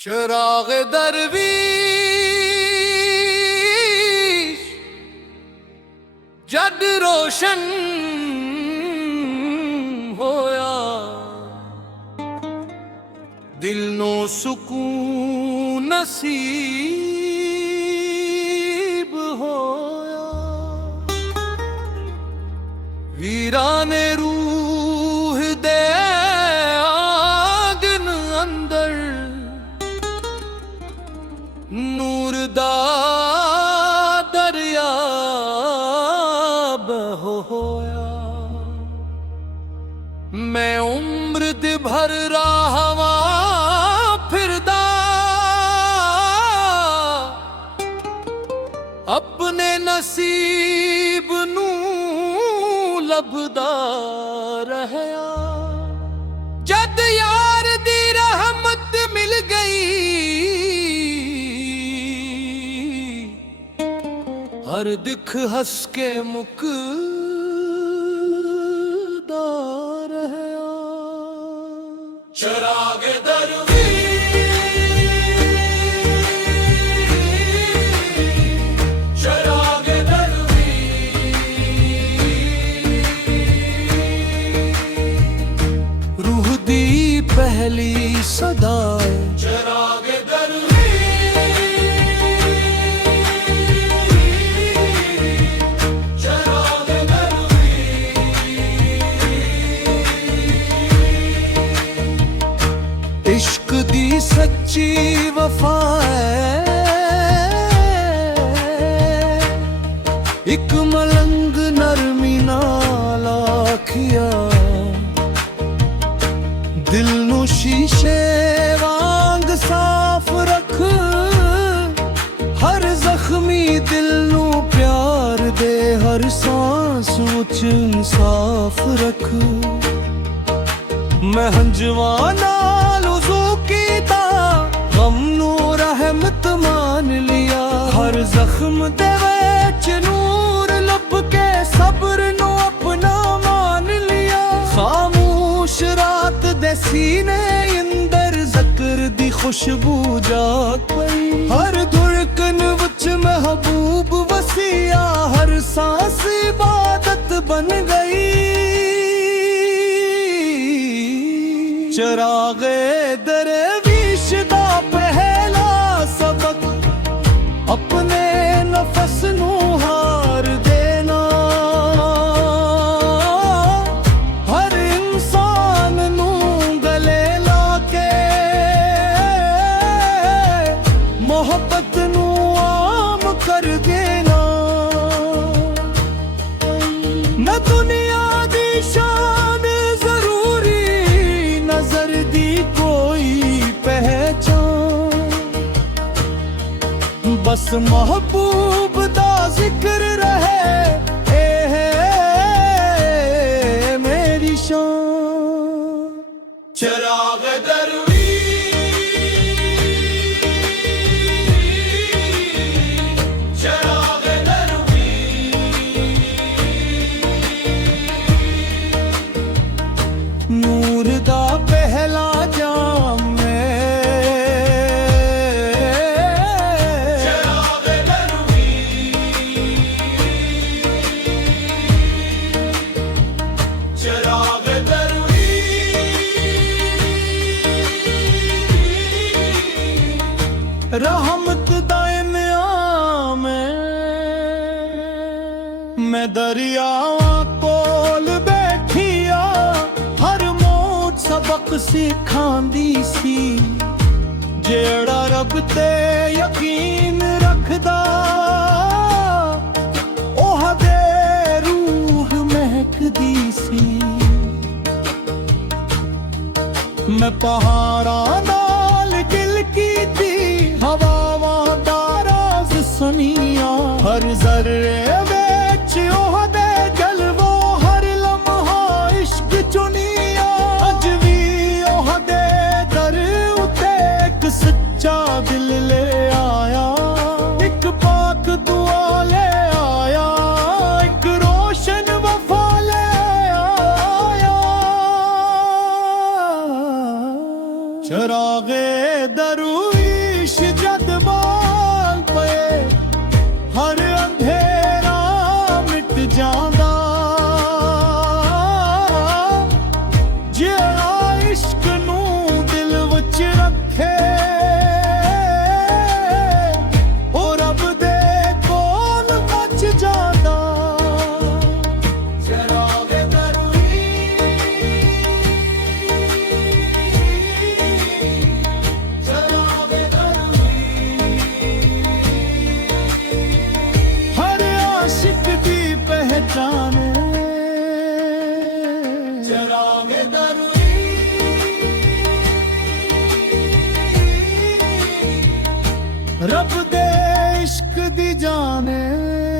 चिराग दरवीश जद रोशन होया, दिल नो सुकून नसीब होया। वीराने रूह दे आगन अंदर नूर दा दरिया बहो होया। मैं उम्र दे भर राहवा फिरदा, अपने नसीब नू लभदा रहया। जद यार दी रहमत मिल गई, हर दिख हंस के मुकदा रहया। चिराग दरवीश, चिराग दरवीश, रूह दी पहली सदाए। चिराग इश्क दी सच्ची वफा है, एक मलंग नरमी नाल आखिया। दिल नू शीशे वांग साफ रख, हर जख्मी दिल नू प्यार दे, हर सांस विच इंसाफ रख। मैं हंजवा नाल वज़ू कीता, गम नू रहमत मान लिया। हर जख्म दे विच नूर लब के सब्र नू अपना मान लिया। खामोश रात दे सीने अंदर ज़िक्र दी खुशबू जाग पई। हर धड़कन विच महबूब वसिया, हर सांस इबादत बन गई। चिराग दरवीश दा पहला सबक, अपने नफस नू हार देना। हर इंसान नू गले लाके मोहब्बत नू आम कर देना। न दुनिया दी शान जरूरी, नजर दी कोई पहचान, बस महबूब दा जिक्र रहे, ए है मेरी शान। चिराग दरवीश, चिराग दरवीश, नूर दा पहला जाम में। चिराग दरवीश, चिराग दरवीश, रहमत दा इनाम है। मैं दरियावां कोल बैठिया, हर मौत सबक सिखांदी सी। जेड़ा रब ते यकीन रखदा, ओह दे रूह महकदी सी। मैं पहाड़ां नाल गिल कीती, हवावां दा राज सुनिया। हर जर्रे विच ओह दे जलवो, हर लम्हा इश्क चुनिया। अज वी ओह दे दर उते एक सच्चा दिल ले आया। एक पाक दुआ ले आया, एक रोशन वफा ले आया। चिराग दरवीश। ਰੱਬ ਦੇ ਇਸ਼ਕ ਦੀ ਜਾਨ ਏ